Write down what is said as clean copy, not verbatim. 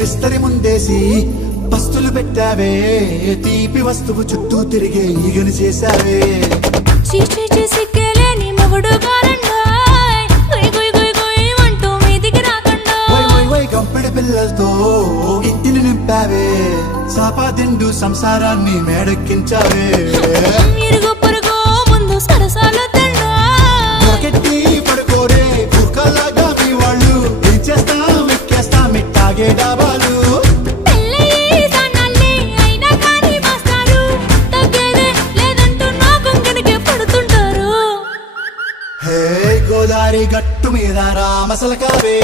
విస్తరి ముందేసి పస్తులు పెట్టావే తీపి వస్తువు చుట్టూ తిరిగే ఈగలు చేసావే చీచీ చేసి కేలేని మొగుడు గారండాయ్ గుయ్ గుయ్ గుయ్ గుయ్ అంటూ మీదికి రాకండా వై వై వై గంపెడి పిల్లలతో ఇంటిని నింపావే సాపాదిండు సంసారాన్ని మేడెక్కించావే ఇరుగు పొరుగు ముందు సరసాలు తండా దొరకెట్టి పడుకోరే కుక్కలాగా మీ వాళ్ళు ఏం చేస్తాం ఎక్కేస్తాం ఇట్టాగే డాబాలు పెళ్ళయి సన్నాళ్ళే అయినా కానీ మాస్తారు తగ్గేదే లేదంటూ నా కొంగనికే పడుతుంటారు హే గోదారి గట్టు మీద రామసలకావే